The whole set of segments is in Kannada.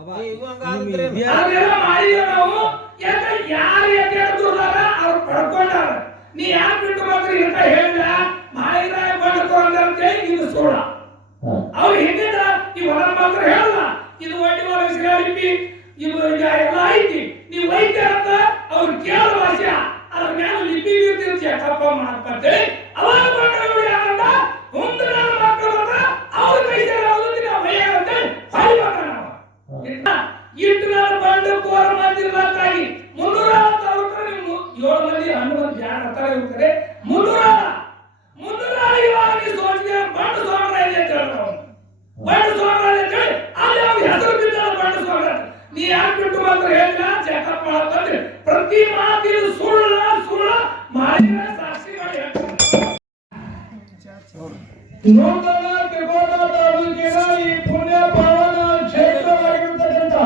ಅದೆಲ್ಲ ಮಾಡಿದೀವಿ ನಾವು. ಯಾಕೆ ಯಾರು ಎದ್ದೇಳ್ತಾರ ಅವ್ರು ಪಡ್ಕೊಂಡಾರ. ನೀ ಯಾಕೆ ಬಿಟ್ಟು ಬಂದ್ರಿ ಅಂತ ಹೇಳಿದ ಮಾಳಿರಾಯ ಪಡ್ಕೊಂಡ ಅಂತೇಳಿ ಇದು ಸೋಡ. ಅವ್ರು ಹಿಂದಿನ ಈ ಹೊರ ಮಾತ್ರ ಹೇಳಲ್ಲ ಇದು ಒಡ್ಡಿ ಒಳಗೆ ಸಿಗಾಲಿಪ್ಪಿ ಇದು ಎಲ್ಲ ಐತಿ ನೀವು ವೈದ್ಯ ಅಂತ ಅವ್ರು ಕೇಳ ಭಾಷೆ ಅದ್ರ ಮೇಲೆ ಲಿಪಿ ಇರ್ತಿರ್ತಿ ಯಾಕಪ್ಪ ಮಾಡ್ತಂತೆ ಅವಾಗ ಬಂದವರು ಯಾರಂತ ಮುಂದೆ ನನ್ನ ಮಕ್ಕಳು ಅಂತ ಅವ್ರ ಕೈ ಸೇರಿ ನಾವು ವಯ್ಯಾಗಂತ ಹೊಳಿ ಬಂದ ನಾವು ಇಟ್ಟು ನಾನು ಬಂದು ಕೋರ ಮಂದಿರಕ್ಕಾಗಿ 360 ನೀವು 7 ಮಂದಿ 11 ಮಂದಿ ಯಾರು ಹತ್ತಾರ ಇರ್ತಾರೆ 300 ಇವಾಗ ನೀವು ಸೋಚಿಗೆ ಬಂಡು ಸೋಮರಾಯ ಅಂತ ಹೇಳ್ತಾರೆ ಬಂಡು ಸೋಮರಾಯ ಅಂತ ಹೇಳಿ ಅಲ್ಲಿ ಅವ್ರ ಹೆಸರು ಬಿದ್ದಾರ ಬಂಡು ಸೋಮರಾಯ ನೀ ಯಾಕೆ ಬಿಟ್ಟು ಬಂದ್ರೆ ಹೇಳಿಲ್ಲ ಚೆಕಪ್ ಮಾಡತ್ತಂದ್ರೆ ಪ್ರತಿ ಮಾತಿನ ಸುಳ್ಳ ಮಾಡಿದ ಸಾಕ್ಷಿ ಮಾಡಿ ಹೇಳ್ತಾರೆ. ನೂತನ ತ್ರಿಕೋನ ತಾಲೂಕಿನ ಈ ಪುಣ್ಯ ಪಾವನ ಕ್ಷೇತ್ರವಾಗಿರ್ತಕ್ಕಂಥ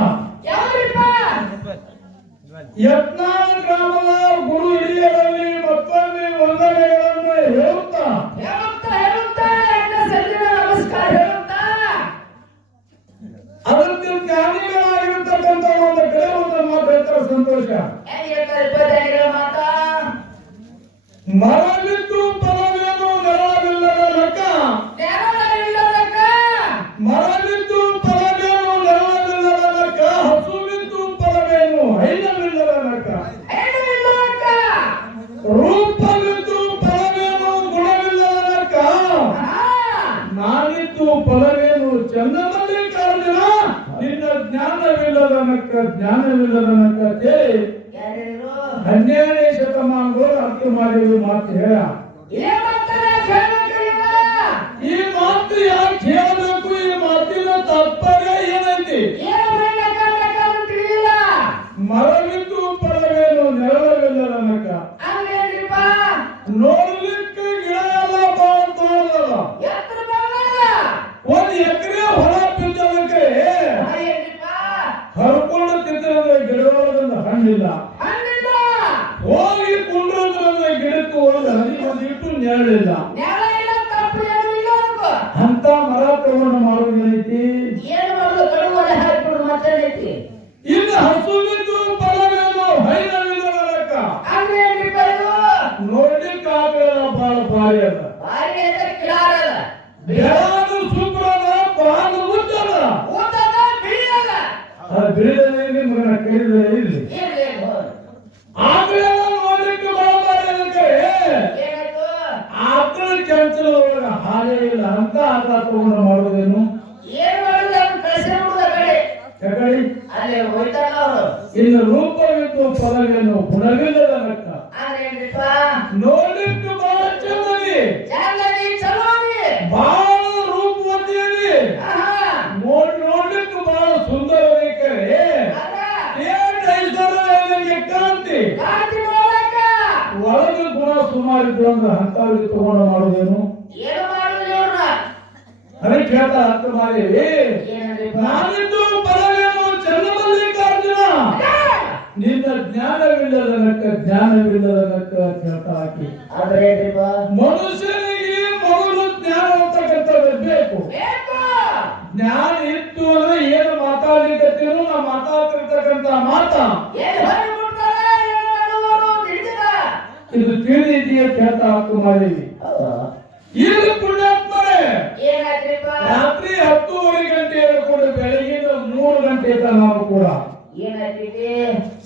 ಯತ್ನಾಳ ಗ್ರಾಮದ ಗುರು ಹಿರಿಯರಲ್ಲಿ ಮತ್ತೊಮ್ಮೆ ವಂದನೆಗಳನ್ನು ಹೇಳುತ್ತಾ ನಮಸ್ಕಾರ ಹೇಳುತ್ತಾ ಅದಕ್ಕೆ ಜ್ಞಾನಿಗಳಾಗಿರ್ತಕ್ಕಂಥ ಒಂದು ಕೆಲವೊಂದು ಮಾತು ಹೇಳ್ತಾರೆ. ಸಂತೋಷ ಮರವಿದ್ದು ಫಲವೇನು ನೆರವಿಲ್ಲದ ಲೆಕ್ಕ ಮರವಿದ್ದು ಫಲವೇನು ನೆರವಿಲ್ಲದ ಲೆಕ್ಕ ಹಸುವಿದ್ದು ಫಲವೇನು ಹೈನವಿಲ್ಲದ ಲೆಕ್ಕ ರೂಪವಿದ್ದು ಫಲವೇನು ಗುಣವಿಲ್ಲದ ಲೆಕ್ಕ ನಾನಿದ್ದು ಫಲವೇನು ಚಂದಮಲ್ಲಿಕಾರ್ಜುನ ನಿನ್ನ ಜ್ಞಾನವಿಲ್ಲದ ನಕ್ಕ ಹೇಳಿ 12ನೇ ಶತಮಾನಗಳು ಅರ್ಥ ಮಾಡಿದ್ರು ಮಾತು ಹೇಳ ಈ ಮಾತು ಯಾಕೆ ಹೇಳಬೇಕು ಈ ಮಾತಿನ ತಾತ್ಪರ್ಯ ಏನೈತಿ ಮರವಿದ್ದು ಫಲವೇನು ನೆರವಿಲ್ಲದ ನಕ್ಕ ನೋಡ್ಲಿಕ್ಕೆ ಗಿಡ ಎಲ್ಲ ಬಾಳ ತೋರಲ್ಲ 1 ಎಕರೆ ಹೊಲ ಬಿದ್ದದಕ್ಕೆ ಹರ್ಕೊಂಡು ತಿಂದ್ರೆ ಗಿಡದೊಳಗಂದ ಹಣ್ಣಿಲ್ಲ ಹೋಗಿ ಕುಂಡ್ರಂದ್ರೆ ಗಿಡಕ್ಕೆ ಹೋದ ಇಟ್ಟು ನೆರಳಿಲ್ಲ ಅಂತ ಮರ ತಗೊಂಡು ಮಾಡೋದೈತಿ ಇನ್ನು ಹಸುವಿದ್ದು ಫಲವೇನು ಹೈನವಿಲ್ಲದ ಲೆಕ್ಕ ನೋಡ್ಲಿಕ್ಕೆ ಆಗಲ್ಲ ಬಾಳ ಭಾರಿ ಅದ ಬೆಳಾನು ಶುಭ್ರದ ಬಾಳ ಉದ್ದದ ಬಿಳಿದಲ್ಲಿ ಮಗನ ಕೈದಲ್ಲಿ ಇಲ್ಲಿ ಆಕಳೆಲ್ಲ ನೋಡ್ಲಿಕ್ಕೆ ಬಾಳ ಆಕಳ ಕೆಂಚಲ ಒಳಗ ಹಾಲೇ ಇಲ್ಲ ಅಂತ ಆಕಳ ತಗೊಂಡು ಮಾಡೋದೇನು ಇನ್ನು ರೂಪವಿದ್ದು ಫಲವೇನು ಗುಣವಿಲ್ಲದ ಲೆಕ್ಕ ನೋಡ್ಲಿಕ್ಕೆ ಬಹಳ ಚಂದದಿ ಬಹಳ ರೂಪವತಿಯದಿ ನೋಡ್ಲಿಕ್ಕೆ ಬಹಳ ಸುಂದರವೇ ಕಾಂತಿ ಒಳಗೆ ಗುಣ ಸುಮಾರಿದ್ದು ಅಂದ್ರೆ ಅಂತವ್ರಿಗೆ ತಗೊಂಡು ಮಾಡೋದೇನು ಅದಕ್ಕೆ ಹೇಳ್ತಾ ಅರ್ಥ ಮಾಡಿ ನಾನಿದ್ದು ಫಲವೇನು ಚಂದ್ರಮಲ್ಲಿಕಾರ್ಜುನ ನಿನ್ನ ಜ್ಞಾನವಿಲ್ಲದ ನಕ್ಕ ಹೇಳ್ತಾ ಹಾಕಿ ಮನುಷ್ಯನಿಗೆ ಮೊದಲು ಜ್ಞಾನ ಅಂತಕ್ಕಂಥದ್ದು ಬೇಕು. ಜ್ಞಾನ ಇತ್ತು ಅಂದ್ರೆ ಏನು ಮಾತಾಡ್ಲಿಕ್ಕೇನು ನಾ ಮಾತಾಡ್ತಿರ್ತಕ್ಕಂಥ ಮಾತಾ ಇದು ತಿಳಿದಿದೆಯೇ ಹೇಳ್ತಾ ಹಾಕು ಮಾಡಿವಿ. ಈಗ ಪುಣ್ಯಾತ್ಮರೇ ರಾತ್ರಿ 10:30 ಗಂಟೆ ಹಿಡ್ಕೊಂಡು ಬೆಳಗಿನ 3 ಗಂಟೆ ನಾವು ಕೂಡ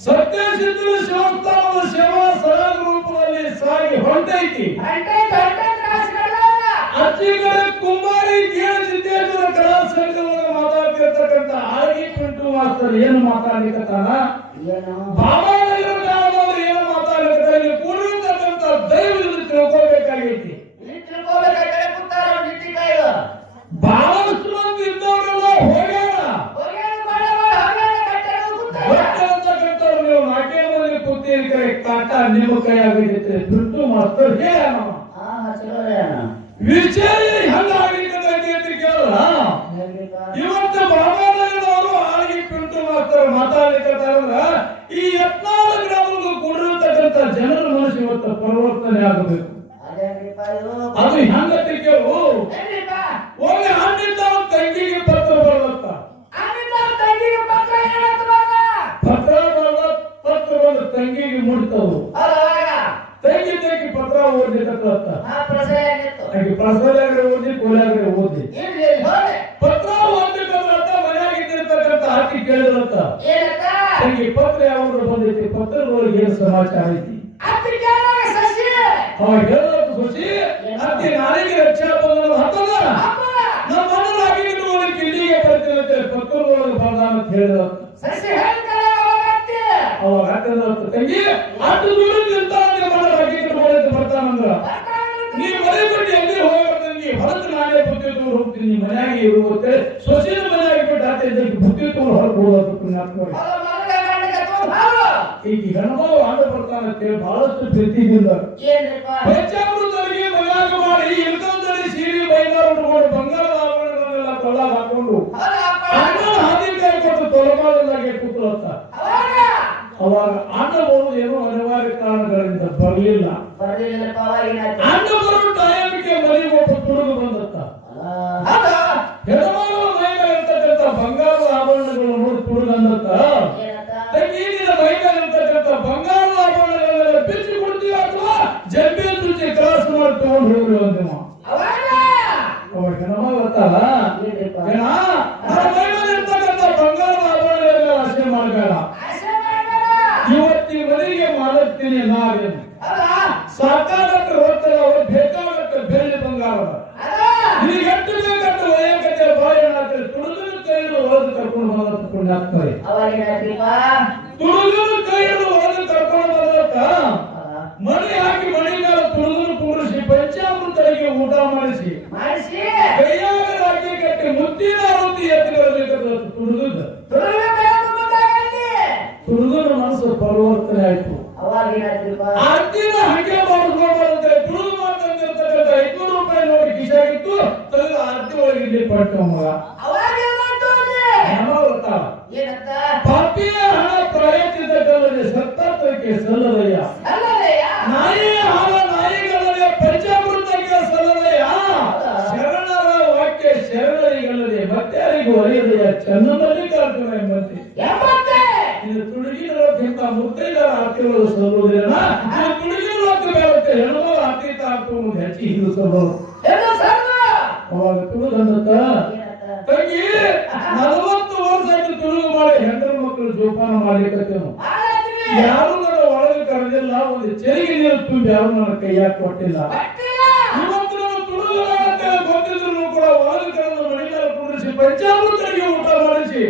ಸತ್ಯ ಸಿದ್ಧರ ಶಿವಸ್ಥಾನದ ಸೇವಾ ಸರಳ ರೂಪದಲ್ಲಿ ಸಾಗಿ ಹೊಂಟೈತಿ. ಅಚ್ಚಿಗಡೆ ಕುಂಬಾರಿ ಗೇಣ ಸಿದ್ದೇಶ್ವರ ಕಲಾ ಸಂಘದೊಳಗೆ ಮಾತಾಡ್ತಿರ್ತಕ್ಕಂಥ ಆಗಿ ಪಿಂಟು ಮಾಸ್ತರ್ ಏನು ಮಾತಾಡ್ಲಿಕ್ಕತ್ತಾನ ಬಾಬಾನಗರ ಗ್ರಾಮದವರು ಏನು ಮಾತಾಡ್ಲಿಕ್ಕತ್ತಾರ ಇಲ್ಲಿ ಕೂಡಿರ್ತಕ್ಕಂಥ ದೈವದಲ್ಲಿ ತಿಳ್ಕೋಬೇಕಾಗೈತಿ. ಬಹಳಷ್ಟು ಮಂದಿ ಇದ್ದವರೆಲ್ಲ ಹೋಗ್ಯಾರ ಅಂತಕ್ಕಂಥವ್ರು ನೀವು 4 ಮಂದಿ ಕೂತಿರ್ತಾರೆ ಕಾಟ ನಿಮ್ಮ ಕೈ ಆಗೈತೆ ಪಿಂಟು ಮಾಸ್ತರ್ ಹೇಳ ವಿಷಯ ಹಂಗಾಗಿರ್ತೈತಿ ಅಂತ ಕೇಳಲ್ಲ. ಇವತ್ತು ಬಾಬಾನಗರದವರು ಆಳ್ಗಿ ಪಿಂಟು ಮಾಸ್ತರ್ ಮಾತಾಡ್ಲಿಕ್ಕಂದ್ರ ಈ ಯತ್ನಾಳ ಗ್ರಾಮದ ಕೂಡಿರ್ತಕ್ಕಂಥ ಜನರ ಮನಸ್ಸು ಇವತ್ತು ಪರಿವರ್ತನೆ ಆಗಬೇಕು. ಅದು ಹೆಂಗತಿ ಕೇಳು ಒಮ್ಮೆ ಹಣ್ಣಿದ್ದ ತಂಗಿಗೆ ಪತ್ರ ಬರಲತ್ತ ಆಕೆ ಪತ್ರ ಯಾವಾಗ ಬಂದೈತಿ, ಪತ್ರದೊಳಗೆ ಏನು ಸಮಾಚಾರ ಐತಿ? ಅವ ಹೇಳೋದು ಖುಷಿ ಅತ್ತಿ ನಾಳೆಗೆ ರಕ್ಷಾ ಬಂಧನ ಹತ್ತದ ನಮ್ಮ ಮಣ್ಣು ಹಾಕಿಟ್ಟು ಹೋಗಲಿಕ್ಕೆ ಇಲ್ಲಿಗೆ ಬರ್ತೀನಿ ಅಂತ ಪತ್ರದೊಳಗೆ ಬಂದ ಅಂತ ಹೇಳಿದ. ಅವಾಗ ಹಾಕಿದ ತಂಗಿ ಅಷ್ಟು ದೂರ ನಿಂತಾನೆ ಮಣ್ಣು ಹಾಕಿಟ್ಟು ಹೋಗಲಿಕ್ಕೆ ಬರ್ತಾನಂದ್ರ ನೀ ಮನೆ ಬಿಟ್ಟು ಎಲ್ಲಿ ಹೋಗಿ ಹೊರತು ನಾನೇ ಬುತ್ತಿ ತಗೊಂಡು ಹೋಗ್ತೀನಿ, ಮನೆಯಾಗಿ ಇರುತ್ತೆ ಸೊಸೆನ ಮನೆಯಾಗಿ ಬಿಟ್ಟು ಆತ ಇದ್ದಕ್ಕೆ ಬುತ್ತಿ ತಗೊಂಡು ಹೊರಗೆ ಹೋಗೋದು ಪುಣ್ಯಾತ್ಮ. ಈಗ ಹೆಣ್ಮಗಳು ಆಂಡ ಬರ್ತಾನೆ ಅಂತೇಳಿ ಬಹಳಷ್ಟು ಪ್ರೀತಿಯಿಂದ ಪಂಚಾಮೃತರಿಗೆ ಮನ್ಯಾಗ ಮಾಡಿ ಇಲ್ಕಂದಲ್ಲಿ ಸೀರೆ ಬೈದಾರ ಉಟ್ಕೊಂಡು ಬಂಗಾರದ ಆಭರಣಗಳನ್ನೆಲ್ಲ ಕೊಳ್ಳಾಗ ಹಾಕೊಂಡು ಅಣ್ಣ ಹಾದಿಕಾಯಿ ಕೊಟ್ಟು ತೊಲಮಾದಲ್ಲಾಗೆ ಕೂತ್ಲತ್ತ. ಅವಾಗ ಅಣ್ಣ ಬರೋದು ಏನೋ ಅನಿವಾರ್ಯ ಕಾರಣಗಳಿಂದ ಬರಲಿಲ್ಲ. ಅಣ್ಣ ಬರೋ ಟೈಮಿಗೆ ಮನೆಗೆ ಒಬ್ಬ ತುಡುಗು ಬಂದತ್ತ. ಹೆಣ್ಮಗಳು ಮೈಗ ಇರ್ತಕ್ಕಂಥ ಬಂಗಾರದ ಆಭರಣಗಳು ನೋಡಿ ತುಡುಗ ಅಂದತ್ತ, ನೀನಿನ ಮೈಗ ಇರ್ತಕ್ಕಂಥ ಬಂಗಾರದ ಆಭರಣಗಳೆಲ್ಲ ಬಿಚ್ಚಿ ಕೊಡ್ತೀವಿ ಅಥವಾ ಜಂಬೆ ತುಚ್ಚಿ ಕ್ರಾಸ್ ಮಾಡಿ ತಗೊಂಡು ಹೋಗ್ರಿ ಅಂದಮ್ಮ. ಅವಾಗ ಹೆಣ್ಮ ಬರ್ತಾಳ, ಇರ್ತಕ್ಕಂಥ ಬಂಗಾರದ ಆಭರಣಗಳೆಲ್ಲ ಆಸೆ ಮಾಡಬೇಡ, ಇವತ್ತಿ ಮನೆಗೆ ಮಾಡುತ್ತೀನಿ ನಾವೇನು ಸಾಕಾಗಕ್ಕೆ ಹೋಗ್ತಾರೆ ಅವ್ರು ಬೇಕಾಗತ್ತೆ ಬೆಳ್ಳಿ ಬಂಗಾರ ನಿನಗೆ ಎಷ್ಟು ಬೇಕಂತ ವಯಕತೆ ಬಾಯಣ್ಣ ತುಡುಗನ ಕೈಯನ್ನು ಒಳಗೆ ಕರ್ಕೊಂಡು ಬಂದ ಪುಣ್ಯಾತ್ಮರಿ. ತುಡುಗನ ಕೈಯನ್ನು ಒಳಗೆ ಕರ್ಕೊಂಡು ಬಂದಕ್ಕ ಮನೆ ಹಾಕಿ ಮನೆ ಮೇಲೆ ತುಡುಗನ ಕೂರಿಸಿ ಪಂಚಾಮೃತರಿಗೆ ಊಟ ಮಾಡಿಸಿ ಕೈಯಾಗ ರಾಗಿ ಕಟ್ಟಿ ಮುತ್ತಿನ ಆವೃತ್ತಿ ಎತ್ತಿರಬೇಕು ತುಡುಗದ. ತುಡುಗನ ಮನಸ್ಸು ಪರಿವರ್ತನೆ ಆಯ್ತು. ಆರ್ತಿನ ಹಂಗೆ ಮಾಡಿಸ್ಕೊಂಡ್ಬಂದ್ರೆ ತುಳುಗು ಮಾಡ್ತಕ್ಕಂಥ 500 ರೂಪಾಯಿ ನೋಡಿ ಕಿಶಾಗಿತ್ತು ತೆಗೆದು ಆರ್ತಿ ಒಳಗೆ ಇಲ್ಲಿ ಪಟ್ಟ ಮಗ ಪಾಪಿಯ ಹಣ ಪ್ರಯತ್ನಿಸಲ್ಲದೆ ಸತ್ತಕ್ಕೆ ಸಲ್ಲದಯ್ಯ, ನಾಯಿಯ ಹಾಲ ನಾಯಿಗಳಲ್ಲದೆ ಪಂಚಾಮೃತಕ್ಕೆ ಸಲ್ಲದಯ್ಯ, ಶರಣರ ವಾಕ್ಯ ಶರಣರಿಗಲ್ಲದೆ ಮತ್ತಾರಿಗೂ ಒರೆಯದಯ್ಯ ಚನ್ನದಲ್ಲಿ ಕಾರ್ಯಕ್ರಮ ಎಂಬಂತೆ. ಇದು ತುಡುಗಿನಕ್ಕಿಂತ ಮುತ್ತೈದರ ಆರ್ತಿಗಳು ಸಲ್ಲುವುದಿಲ್ಲ, ತುಡುಗಿನ ಬೇರುತ್ತೆ ಹೆಣ್ಣು ಆರ್ತಿತ ಆಗ್ತುವುದು ಹೆಚ್ಚಿ ಹಿಂದೂ ಸಲ್ಲೋದು. ಅವಾಗ ತುಳುಗಂದತ್ತ ತಂಗಿ 40 ವರ್ಷ ಆಯ್ತು ತುಳುಗು ಮಾಡಿ ಹೆಣ್ಣು ಮಕ್ಕಳು ಜೋಪಾನ ಮಾಡ್ಲಿಕ್ಕತ್ತೇನು, ಯಾರು ನನ್ನ ಒಳಗೆ ಕರೆದಿಲ್ಲ, ಒಂದು ಚೆರಿಗೆ ನೀರು ತುಂಬಿ ಯಾರು ನನ್ನ ಕೈಯಾಗ ಕೊಟ್ಟಿಲ್ಲ. ಇವತ್ತು ನನ್ನ ತುಳುಗು ಗೊತ್ತಿದ್ರು ಕೂಡ ಒಳಗೆ ಕರೆದು ಮನೆ ಮೇಲೆ ಕುಂಡಿಸಿ ಪಂಚಾಮೃತರಿಗೆ ಊಟ ಮಾಡಿಸಿ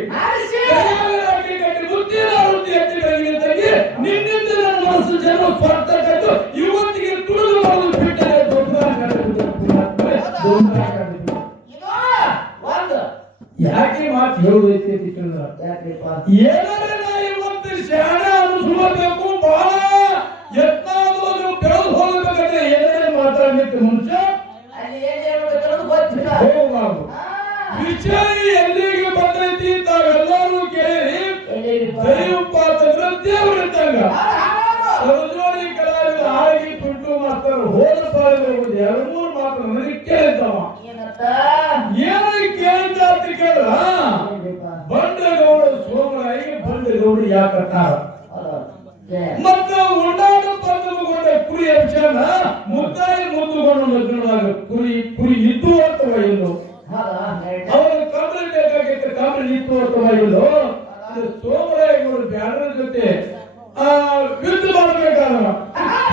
ನಿನ್ನಿಂದ ನನ್ನ ಮನಸ್ಸು ಜನ್ಮ ಸ್ವಾರ್ಥಕತ್ತು ಇವತ್ತಿಗೆ ತುಳುಗು ಮಾಡೋದು ಬಿಟ್ಟರೆ ಯಾಕೆ ಮಾತು ಹೇಳುದೈತಿ ಅಂತ ಕೇಳಿದ್ರ ಏನಾದ್ರೆ ನಾ ಇವತ್ತು ಶಾಣ ಅನಿಸ್ಕೋಬೇಕು, ಬಹಳ ಯತ್ನಾಗೋದು ಬೆಳೆದು ಹೋಗಬೇಕಂದ್ರೆ ಏನಾದ್ರೆ ಮಾತಾಡ್ಲಿಕ್ಕೆ ಮುಂಚೆ ಹೋಗಬಾರ್ದು. ವಿಷಯ ಎಲ್ಲಿಗೆ ಬಂದೈತಿ ತಾವೆಲ್ಲರೂ ಕೇಳಿ ದೈವಪ್ಪ ಅಂತಂದ್ರೆ ದೇವರಿದ್ದಂಗ. ಸರಜೋಡಿ ಕಲಾವಿದ ಆಗಿ ತುಂಟು ಮಾಸ್ತರು ಹೋದ ಪಾಳಿಗೆ 2-3 ಮಾತು ನನಗೆ ಕೇಳಿದ್ದವ. ಏನು ಕೇಳಿದ್ದ ಅಂತ ಕೇಳ ಬಂಡಗೌಡ ಸೋಮರಾಯಿಗೆ ಬಂಡಗೌಡ ಯಾಕತ್ತಾರ ಮತ್ತ ಉಂಡಾಟ ಪಂದಗೊಂಡ ಕುರಿ ಅಂಶನ ಮುತ್ತಾಯಿ ಮುದ್ದುಗೊಂಡು ಲಗ್ನದಾಗ ಕುರಿ ಇದ್ದು ಅಥವಾ ಇಲ್ಲೋ, ಅವರ ಕಂಬಳಿ ಬೇಕಾಗಿತ್ತು ಕಂಬಳಿ ಇತ್ತು ಅಥವಾ ಇಲ್ಲೋ, ಸೋಮರಾಯಗೌಡ ಬ್ಯಾಡರ ಜೊತೆ ಯುದ್ಧ ಮಾಡಬೇಕಾದ್ರ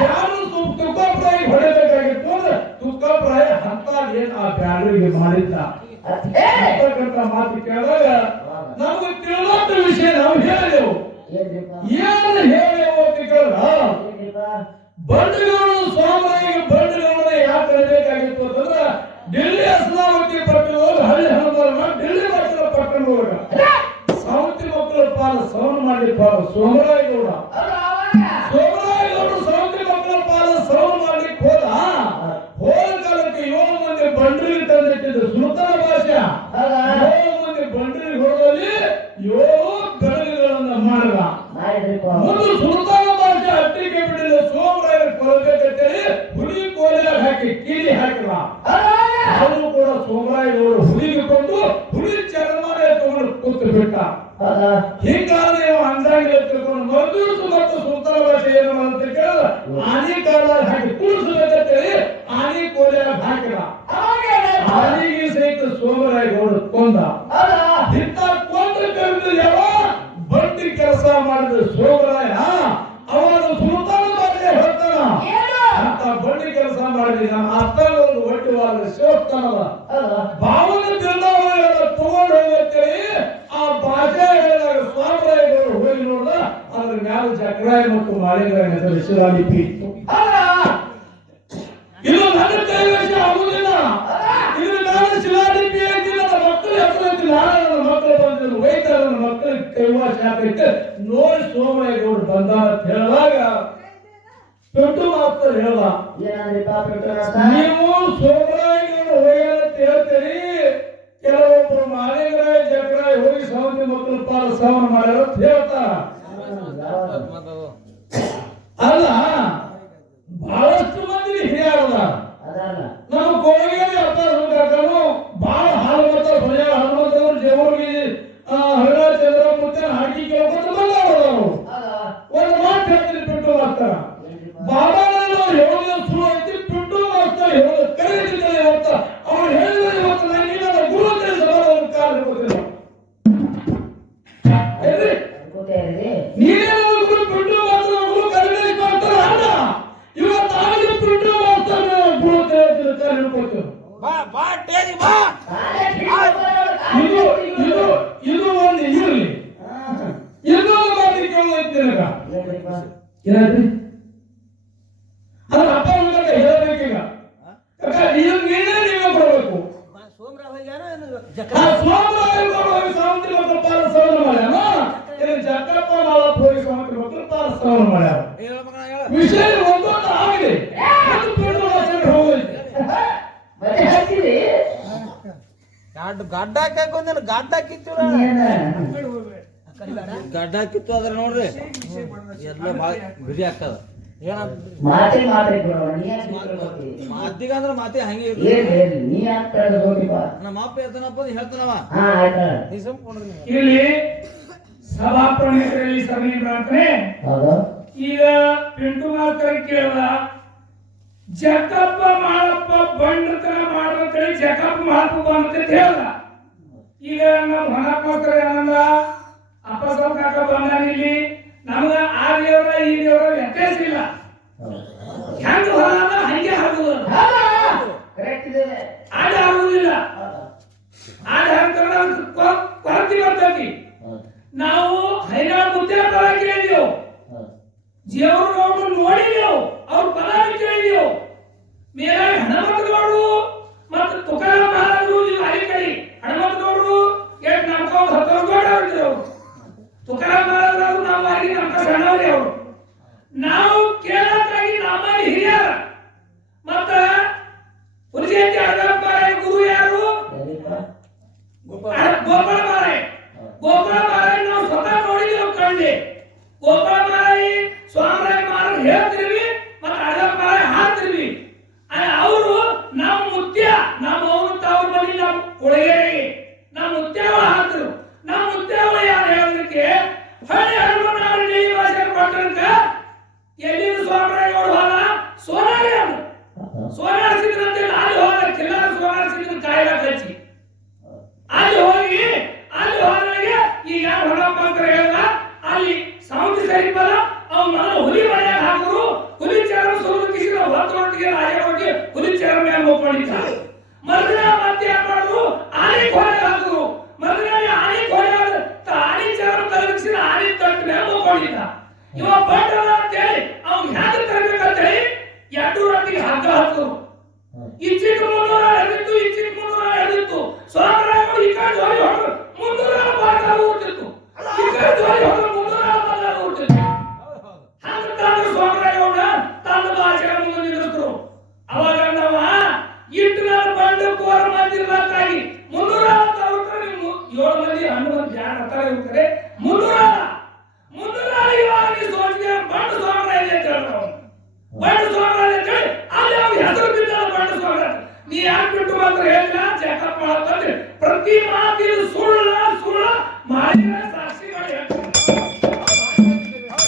ಯಾರು ತುಕ್ಕಪ್ರಾಯಿ ಹೊಡೆಯಬೇಕಾಗಿತ್ತು ಅಂದ್ರೆ ತುಕ್ಕಪ್ರಾಯ ಅಂತ ಏನ್ ಆ ಬ್ಯಾಡರಿಗೆ ಮಾಡಿದ್ದ ಅಂತಕ್ಕಂಥ ಮಾತು ಕೇಳಿದಾಗ ನಮ್ಗೆ ತಿಳಿದ ವಿಷಯ ನಾವು ಹೇಳಿದೆವು. ಏನು ಹೇಳೇವು ಅಂತ ಕೇಳಿದ್ರ ಬಂಡಗೌಡ ಸೋಮರಾಯಿಗೆ ಬಂಡಗೌಡ ಯಾಕೆ ಕರೆಯಬೇಕಾಗಿತ್ತು ಅಂತಂದ್ರ ಡೆಲ್ಲಿ ಅಸ್ಲಾವತಿ ಪಟ್ಟಣ ಹೋಗಿ ಹಳ್ಳಿ ಹಣದ ಡೆಲ್ಲಿ ಮಕ್ಕಳ ಪಟ್ಟಣ ಹೋಗ ಸಾವಂತಿ ಮಕ್ಕಳ ಪಾಲ ಸವನ ಮಾಡಿ ಪಾಲ ಸೋಮರಾಯಗೌಡ ಸಾವಂತಿ ಮಕ್ಕಳ ಪಾಲ ಸವನ ಮಾಡ್ಲಿಕ್ಕೆ ಹೋದ ಕಾಲಕ್ಕೆ 7 ಮಂದಿ ಬಂಡ್ರಿಗೆ ತಂದಿಟ್ಟಿದ್ದು ಸುಲ್ತಾನ ಭಾಷೆ 7 ಮಂದಿ ಬಂಡ್ರಿಗೆ ಹೋದಲ್ಲಿ 7 ಬೆಳಗುಗಳನ್ನ ಮಾಡಿದ. ಒಂದು ಸುಲ್ತಾನ ಭಾಷೆ ಅಟ್ಟಿಗೆ ಬಿಡಿದ ಸೋಮರಾಯ ಕೊಲ್ಲಬೇಕಂತೇಳಿ ಹುಲಿ ಕೋಲಿಯಾಗ ಹಾಕಿ ಕೀಲಿ ಹಾಕಿದ. ಅವರು ಕೂಡ ಸೋಮರಾಯಗೌಡ ಹುಲಿಗೆ ಕೊಂಡು ಹುಲಿ ಚರ್ಮನೆ ತಗೊಂಡು ಕೂತು ಬಿಟ್ಟ. ಹೀಗಾಗಿ ಅಂದಾಗೆ ತಿಳ್ಕೊಂಡು ಮರುದಿವಸ ಮತ್ತು ಸುಲ್ತಾನ ಭಾಷೆ ಏನು ಅಂತ ಕೇಳಿದ ಆನೆ ಕಾಲ ಹಾಕಿ ಕೂಡಿಸಬೇಕಂತೇಳಿ ಆನೆ ಕೋಲಿಯಾಗ ಹಾಕಿದ. ಆನೆಗೆ ಸಹಿತ ಸೋಮರಾಯಗೌಡ ಕೊಂದ. ಇಂಥ ಕೊಂದ ಕರೆದು ಯಾವ ಬಂಡಿ ಕೆಲಸ ಮಾಡಿದ ಸೋಮರಾಯ ಅವಾಗ ಸುಲ್ತಾನ ಬಾಜೆ ಹೇಳ್ತಾನ ಅಂತ ಬಡ್ಡಿ ಕೆಲಸ ಮಾಡಿದ ಅತ್ತನವರು ಒಟ್ಟುವಾಗ ಶಿವಸ್ಥಾನದ ಭಾವನ ಬಿಲ್ಲಾವಳಿಗಳ ತಗೊಂಡು ಹೋಗತ್ತೇಳಿ ಆ ಬಾಜೆ ಹೇಳಿದಾಗ ಸ್ವಾಮರಾಯಗಳು ಹೋಗಿ ನೋಡ್ದ ಅದ್ರ ಮ್ಯಾಲ ಜಕರಾಯ ಮತ್ತು ಮಾಳಿಂಗರಾಯ ಹೆಸರು ಶಿಲಾಲಿಪಿ ಇತ್ತು. ಇದು ನನ್ನ ಕೈವಶ ಆಗುದಿಲ್ಲ. ಇದ್ರ ಮ್ಯಾಲ ಶಿಲಾಲಿಪಿ ಹಾಕಿ ನನ್ನ ಮಕ್ಕಳು ಹೆಸರು ನನ್ನ ಮಕ್ಕಳು ಬಂದಿದ್ರು ವೈದ್ಯರ ನನ್ನ ಮಕ್ಕಳಿಗೆ ಕೈವಾಶ ಹಾಕೈತೆ ನೋಡಿ ಸೋಮರಾಯಗೌಡ ಬಂದ ಅಂತ ಹೇಳಿದಾಗ ಪೆಟ್ಟು ಮಾಸ್ತರ್ ಹೇಳ್ದ ನೀವು ಸೋಮರಾಯಗೌಡ ಹೋಗ್ಯಾರ ಅಂತ ಹೇಳ್ತೀರಿ, ಕೆಲವೊಬ್ರು ಮಾಳಿಂಗರಾಯ ಜಕರಾಯ ಹೋಗಿ ಸೌಂದಿ ಮಕ್ಕಳು ಪಾಲ ಸವನ ಮಾಡ್ಯಾರ ಅಂತ ಹೇಳ್ತಾರ. ಅಲ್ಲ ಬಹಳಷ್ಟು ಮಂದಿ ಹಿರಿಯಾರದ ನಮ್ಮ ಕೋಳಿಗೆ ಅಪ್ಪ ಕಾಕನು ಬಹಳ ಹಾಲು ಬರ್ತಾರ ಬಳಿಯಾರ ಹನುಮಂತವ್ರು ಜೇವರ್ಗಿ ಹರಿರಾಜ ಚಂದ್ರಮೂರ್ತಿ ಹಾಕಿ ಕೇಳ್ಕೊಂಡು ಬಂದವರು ಒಂದು ಮಾತು ಹೇಳ್ತೀನಿ ಪೆಟ್ಟು ಮಾಸ್ತರ ಬಾಬಾನವರು ಹೇಳೋದು ಸುಳ್ಳು ಐತಿ. ಪೆಟ್ಟು ಮಾಸ್ತರ ಹೇಳೋದು ಕರೆದಿದ್ದಾರೆ ಅಂತ ಅವ್ರು ಹೇಳಿದ್ರೆ ಇವತ್ತು ನಾನು ಇಲ್ಲ ಗುರು ಸಭಾದ ಕಾಲ ಗೊತ್ತಿಲ್ಲ ನೀನೇ ಗುರು ಪೆಟ್ಟು ಮಾಸ್ತರ ಗುರು ಕರೆದಿ ಮಾಡ್ತಾರ ಅಲ್ಲ ಇವತ್ತು ಆಗಲಿ ಪೆಟ್ಟು ಮಾಸ್ತರ ಗುರು ಕರೆ ಹಿಡ್ಕೊಳ್ತೇವೆ. ಇದು ಇದು ಇದು ಒಂದು ಇರಲಿ. ಇನ್ನೊಂದು ಮಾತು ಕೇಳೋದೈತಿ ಏನಾದ್ರಿ ಅದ್ರ ಅಪ್ಪ ಅಮ್ಮನಿಗೆ ಹೇಳಬೇಕೀಗ ನೀವೇ ಕೊಡಬೇಕು. ಸೋಮರಾಯಗೌಡ ಸಾವಂತ್ರಿ ಮಕ್ಕಳು ಪಾಲ ಸವನ ಮಾಡ್ಯಾನ, ಜಕ್ಕಪ್ಪ ಮಾಲಪ್ಪ ಹೋಗಿ ಸಾವಂತ್ರಿ ಮಕ್ಕಳು ಪಾಲ ಸವನ ಮಾಡ್ಯಾರ. ವಿಷಯ ಒಂದೊಂದು ಆಗಲಿ ಗಡ್ಡ ಹಾಕೊಂದೇನು ಗಡ್ಡ ಕಿತ್ತು ಗಡ್ಡ ಕಿತ್ತು ಅದ್ರ ನೋಡ್ರಿ ಎಲ್ಲ ಬಿರಿ ಆಗ್ತದ. ಮಾತಿಗಂದ್ರ ಮಾತಿ ಹಂಗೆ ನಮ್ಮ ಅಪ್ಪ ಎತ್ತನಪ್ಪ ಹೇಳ್ತಾನವ ಇಲ್ಲಿ ಸಭಾಪತಿ ಸಭೆ ಪ್ರಾರ್ಥನೆ ಈಗ ಪಿಂಟು ಮಾಸ್ತರ ಕೇಳ್ದ ಜಕಪ್ಪ ಮಾಳಪ್ಪ ಬಂಡತನ ಮಾಡ್ಬೇಕಂತೇಳಿ ಜಕಪ್ಪ ಮಾಳಪ್ಪ ಬಂದಂತ ಹೇಳ್ದ. ಈಗ ನಮ್ಮ ಹೊಣಪ್ಪ ಮಾಸ್ತರ ಏನಂದ ಅಪ್ಪ ಸ್ವಲ್ಪ ಕಾಕ ಬಂದಾನ ಇಲ್ಲಿ ನಮಗ ಆ ದೇವ್ರ ಈ ದೇವ್ರ ವ್ಯತ್ಯಾಸ ಇಲ್ಲ, ಹೆಂಗ ಹೊರ ಹಂಗೆ ಆಗುದು ಆಡ ಆಗುದಿಲ್ಲ. ಆಡ ಕೊರತಿ ಬರ್ತೈತಿ. ನಾವು ಹೈನಾಳ್ ಮುದ್ದೆ ಪರ ಕೇಳಿದೆವು, ಜೇವರಗೌಡರು ನೋಡಿದೆವು, ಅವ್ರ ಪರ ಕೇಳಿದೆವು. ಮೇಲಾಗಿ ಹನುಮಂತಗೌಡರು ಮತ್ತು ತುಕಾರಾಮ ಮಹಾರಾಜರು ಇಲ್ಲಿ ಅಡಿ ಕಡಿ ಹನುಮಂತಗೌಡರು ಎಷ್ಟು ನಮ್ಕೊಂಡು 10 ಗೌಡ ಅವ್ರು ತುಕಾರಾಮ ಮಹಾರಾಜರು ನಮ್ಮಾಗಿ ನಮ್ಮ ಸಣ್ಣವ್ರಿ ಅವರು. ನಾವು ಕೇಳಕ್ಕಾಗಿ ನಮ್ಮಲ್ಲಿ ಹಿರಿಯರ ಮತ್ತ ಪುರುಷೇತಿ ಅರ್ಧಪ್ಪಾರಾಯ ಗುರು ಯಾರು ಗೋಪಾಳ ಮಾರಾಯ. ಗೋಪಾಳ ಮಾರಾಯ ನಾವು ಸ್ವತಃ ನೋಡಿದೆವು ಕಣ್ಣಿ. ಗೋಪಾಳ ಮಾರಾಯ ಸ್ವಾಮರಾಯ ಮಾರಾಯ ಹೇಳ್ತಿರ್ವಿ ಮತ್ತೆ ಅರ್ಧಪ್ಪಾರಾಯ ಹಾಕ್ತಿರ್ವಿ. ಅವರು ನಮ್ಮ ಮುತ್ಯ ನಮ್ಮ ಅವನು ತಾವ್ರ ಬಳಿ ನಮ್ಮ ಕೊಳಗೇರಿ ನಮ್ಮ ಮುತ್ಯಾವ ಹಾಕ್ತರು. ನಮ್ಮ ಮುತ್ಯಾವ ಯಾರು ಹೇಳೋದಕ್ಕೆ ಹಳೆ ಹನುಮನಾಡಿ ಭಾಷೆ ಕೊಟ್ಟಂತ ಎಲ್ಲಿಂದ ಸ್ವಾಮರಾಯಗೌಡ ಹೋದ ಸೋನಾರಿ ಅದು ಸೋನಾರ್ ಸಿದ್ಧಂತೆ ಅಲ್ಲಿ ಹೋದ ಕಿಲ್ಲರ ಸೋನಾರ್ ಸಿದ್ಧನ ಕಾಯಿಲೆ ಹಚ್ಚಿ ಅಲ್ಲಿ ಹೋದನಿಗೆ ಈಗ ಯಾರು ಹೊರಪ್ಪ ಅಂತ ಹೇಳ್ದ ಅಲ್ಲಿ ಸೌಂದ್ ಸರಿಪಲ್ಲ ಅವ್ನ ಮನ ಹುಲಿ ಮನೆಯಾಗ ಹಾಕರು. ಹುಲಿ ಚರ್ಮ ಸುರಿದು ಕಿಸಿದ ಹೊತ್ತೊಟ್ಟಿಗೆ ರಾಜ ಹುಲಿ ಚರ್ಮ ಮ್ಯಾಗ ಹೋಗ್ಕೊಂಡಿದ್ದ. ಮರುದಿನ ಮತ್ತೆ ಏನ್ ಮಾಡಿದ್ರು ಆನೆ ಕೊಲೆ ಹಾಕಿದ್ರು. ಮರುದಿನ ಆನೆ ಕೊಲೆ ಆನೆ ಚರ್ಮ ತಲುಪಿಸಿದ ಆನೆ ತಟ್ಟು ಮ್ಯಾಗ ಹೋಗ್ಕೊಂಡಿದ್ದ. ಇವ ಬಂಡದ ಅಂತೇಳಿ ಅವ್ನು ಹ್ಯಾಂಗ ತರಬೇಕಂತೇಳಿ 2 ರೊಟ್ಟಿಗೆ ಹಗ್ಗ ಹಾಕಿದ್ರು. ಇಚ್ಚಿಗೆ 300 ಎಳೆದಿತ್ತು, ಇಚ್ಚಿಗೆ 300 ಎಳೆದಿತ್ತು. ಸ್ವಾಮರಾಯಗೌಡ ಈ ಕಡೆ ಜೋರಿ ಹೊಡೆದು 300 ಬಾಗಿಲು ಹುಟ್ಟಿತ್ತು, ಈ ಕಡೆ ಜೋರಿ ಹೊಡೆದು 300 ಬಾಗಿಲು ಹುಟ್ಟಿತ್ತು. ಹಂಗ ತಂದ್ರೆ ಸ್ವಾಮರಾಯಗೌಡ ತನ್ನ ಭಾಷೆ ಮುಂದೆ ನಿಲ್ಲಿಸಿದ್ರು. ಅವಾಗ ನಾವು ಇಟ್ಟು ನಾನು ಬಂದು ಕೋರ ಮಂದಿರಕ್ಕಾಗಿ 300 ತಗೊಳ್ತಾರೆ. 7 ಮಂದಿ 11 ಮಂದಿ ಯಾರು ಹತ್ತಾರ ಇರ್ತಾರೆ 300 ಇವಾಗ ನೀ ಸೋಚಿಗೆ ಬಂಡು ಸ್ವಾಮರಾಯ ಅಂತ ಹೇಳ್ತಾರೆ. ಬಂಡು ಸ್ವಾಮರಾಯ ಅಂತ ಹೇಳಿ ಅಲ್ಲಿ ಅವ್ರ ಹೆಸರು ಬಿದ್ದ ಬಂಡು ಸ್ವಾಮರಾಯ. ನೀ ಯಾಕೆ ಬಿಟ್ಟು ಮಾತ್ರ ಹೇಳಿಲ್ಲ ಜಕಪ್ಪ ಅಂತಂದ್ರೆ ಪ್ರತಿ ಮಾತಿನ ಸುಳ್ಳ ಮಾಡಿದ್ರೆ ಸಾಕ್ಷಿ ಮಾಡಿ ಹೇಳ್ತಾರೆ.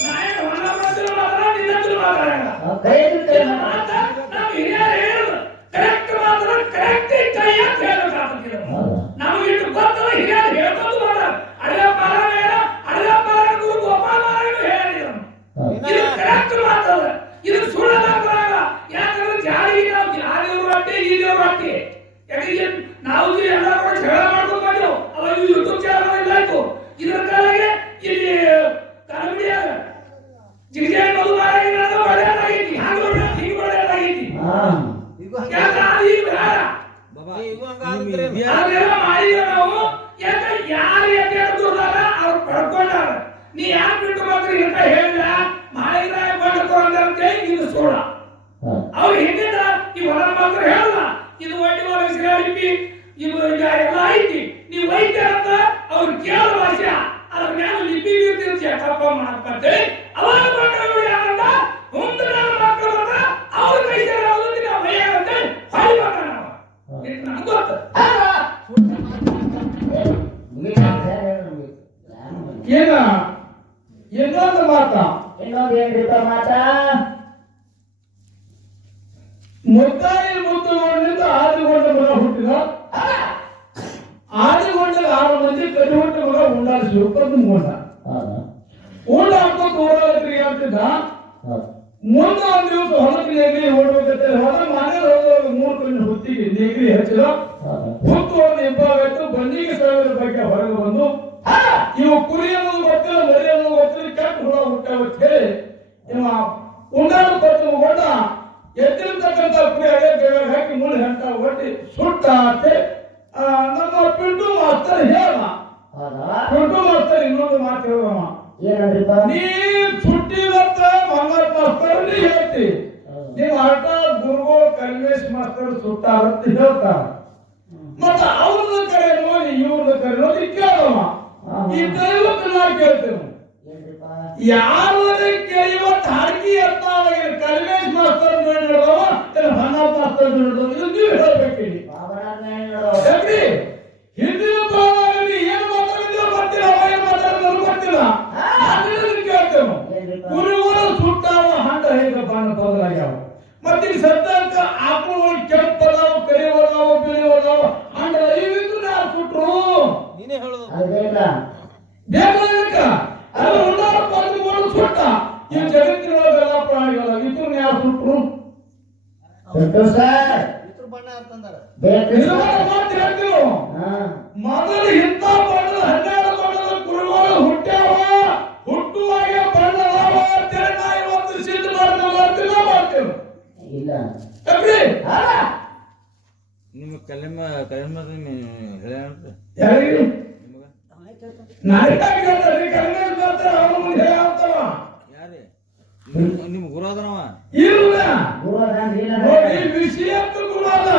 ನಾಯಕ ಹೊಲ ಮಾತ್ರ ಮಾತಾಡಲ್ಲ. ನಮ್ಮ ಹಿರಿಯರು ಹೇಳುದು ಕರೆಕ್ಟ್ ಮಾತ್ರ ಕರೆಕ್ಟ್ ಕೈ ಅಂತ ಹೇಳ್ಬೇಕಾಗ್ತದೆ. ನಮಗೆ ಇಟ್ಟು ಗೊತ್ತಲ್ಲ ಹಿರಿಯರು ಹೇಳ್ಕೊಂಡು ಅಡಗ ಪಾರ ಗುರು ಗೋಪಾಲ ನೀ ಯಾಕೆ ಬಿಟ್ಟು ಬಂದ್ರಿ ಅಂತ ಹೇಳಿದ ಮಾಳಿರಾಯ ಬಂಡಕೋ ಅಂದ್ರೆ ಇದು ಸುಳ್ಳ. ಅವ್ರು ಹಿಂದಿನ ಈ ಹೊರ ಬಂದ್ರೆ ಹೇಳಲ್ಲ ಇದು ಒಡ್ಡಿ ಒಳಗಿಸಿರ ಲಿಪಿ ಇದು ಎಲ್ಲ ಐತಿ ನೀವು ವೈದ್ಯ ಅಂತ ಅವ್ರು ಕೇಳ ಭಾಷೆ ಅದ್ರ ಮೇಲೆ ಲಿಪಿ ಇರ್ತಿರ್ತೀಯ ತಪ್ಪ ಮಾಡ್ಕಂತೆ ಅವಾಗ ಬಂದವರು ಯಾರಂತ ಮುಂದೆ ನನ್ನ ಮಕ್ಕಳು ಅಂತ ಅವ್ರ ಕೈ ಸೇರ ಅವ್ರಿಗೆ ಭಯ ಅಂತ ಹೊಡಿಬೇಕ ನಾವು ಇದು ನಮ್ಗೆ ಗೊತ್ತು. ಏನ ಇನ್ನೊಂದು ಮಾತಾ ಇನ್ನೊಂದು ಏನ್ರಿಪ್ಪ ಮಾತಾ ಮುದ್ದಾಯಿ ಮುದ್ದುಗೊಂಡಿಂದ ಆದಿಗೊಂಡ ಮಗ ಹುಟ್ಟಿದ ಆದಿಗೊಂಡ 6 ಮಂದಿ ಕಡಿ ಹುಟ್ಟ ಮಗ ಉಂಡಾಲ ಶಿವಪ್ಪ ಮುಂಡ ಉಂಡ ಹಾಕೋತ ಓಡಾಡ್ರಿ ಅಂತಿದ್ದ. ಮುಂದೆ ಒಂದ್ ದಿವಸ ಹೊಲಕ್ಕೆ ನೇಗ್ರಿ ಓಡ್ಬೇಕಂತ ಹೊಲ ಮನೆ 3 ಕಣ್ಣು ಹುತ್ತಿಗೆ ನೇಗ್ರಿ ಹಚ್ಚಿದ. ಹುತ್ತು ಒಂದು ಇಬ್ಬಾಗಾಯ್ತು. ಬಂದಿಗೆ ಸಾವಿರ ಬಗ್ಗೆ ಹೊರಗೆ ಬಂದು ಇವು ಕುರಿ ಅನ್ನೋದು ಗೊತ್ತಿಲ್ಲ ಮರಿ ಅನ್ನೋದು ಗೊತ್ತಿಲ್ಲ ಕೆಟ್ಟ ಹುಳ ಹುಟ್ಟಾವ ಅಂತ ಹೇಳಿ ಇವ ಉಂಡಾಲು ಬರ್ತು ಹೊಡ ಎತ್ತಿರ್ತಕ್ಕಂಥ ಕುರಿ ಅದೇ ಬೇಗ ಹಾಕಿ ಮುಳ್ಳು ಹೆಂಟ ಒಟ್ಟಿ ಸುಟ್ಟ ಅಂತೆ ನಮ್ಮ ಪಿಂಟು ಮಾಸ್ತರ್ ಹೇಳ. ಪಿಂಟು ಮಾಸ್ತರ್ ಇನ್ನೊಂದು ಮಾತು ಹೇಳಮ್ಮ, ಏನಂದ್ರಿಪ್ಪ ನೀ ಸುಟ್ಟಿ ಮಾತ್ರ ಮಂಗಾರ ಮಾಸ್ತರ್ ನೀ ಹೇಳ್ತಿ ನೀವು ಆಟ ಗುರುಗಳು ಕಲ್ಮೇಶ್ ಮಾಸ್ತರ್ ಸುಟ್ಟಾರ ಅಂತ ಹೇಳ್ತಾರ. ಮತ್ತ ಅವ್ರನ್ನ ಕರೆ ನೋಡಿ ಇವ್ರನ್ನ ಕರೆ ನೋಡಿ ಕೇಳಮ್ಮ. ಈ ದೈವಕ್ಕೆ ನಾ ಕೇಳ್ತೇವೆ ಯಾರೇ ಕೇಳಿ ಇವತ್ತು ಹಾಡ್ಕಿ ಅಂತ ಕಲ್ಮೇಶ್ ಮಾಸ್ತರ್ ನೋಡಿದವ ಮಂಗಾರ ಮಾಸ್ತರ್ ನೋಡಿದವ ಇದು ನೀವು ಹೇಳ್ಬೇಕೀನಿ. ಯಾಕ್ರಿ ಹಿಂದಿನ ಕಾಲದಲ್ಲಿ ಏನು ಮಾತಾಡಿದ್ರು ಗೊತ್ತಿಲ್ಲ, ಅವಾಗ ಮಾತಾಡಿದ್ರು ಗೊತ್ತಿಲ್ಲ. ಕೇಳ್ತೇವೆ ಕುರಿಗಳು ಸುಟ್ಟಾವ ಹಂಡ ಹೇಗೆ ಬಾಣ ಬದಲಾಗ್ಯಾವ. ಮತ್ತೆ ಈಗ ಸದ್ಯಕ್ಕ ಆಕಳು ಕೆಂಪದಾವ ಕರಿವದಾವ ಬಿಳಿವದಾವ ಹಂಡ ಇವಿದ್ರು ನಾವು ಸುಟ್ರು ನೀನೇ ಹೇಳೋದು ಬೇಕಾಗ ಅದು ಉಂಡಾರ ಪದಗಳು ಸುಟ್ಟ. ಈ ಜಗತ್ತಿನೊಳಗೆಲ್ಲ ಪ್ರಾಣಿಗಳ ಇದ್ರು ಯಾರು ಸುಟ್ರು ಮೊದಲು ಇಂಥ ಬಣ್ಣದ 12 ಬಣ್ಣದ ಕುರಿಗಳು ಹುಟ್ಟ್ಯಾವ. ಹುಟ್ಟುವಾಗ ಬಣ್ಣ ಅಂತೇಳಿ ನಾ ಇವತ್ತು ಸಿದ್ಧ ಮಾಡ್ತೇವೆ. ನಿಮ್ಮ ಕಲಿಮ ಹೇಳ್ಯಾರ ಯಾರಿಗೆ ನಿಮಗ ಯಾರೇ ನಿಮ್ ಗುರು ಅದನವ ಇಲ್ಲ ಗುರು ಅದಾನ್ರಿ ನೋಡಿ ವಿಷಯಕ್ಕೆ ಗುರುವಾದ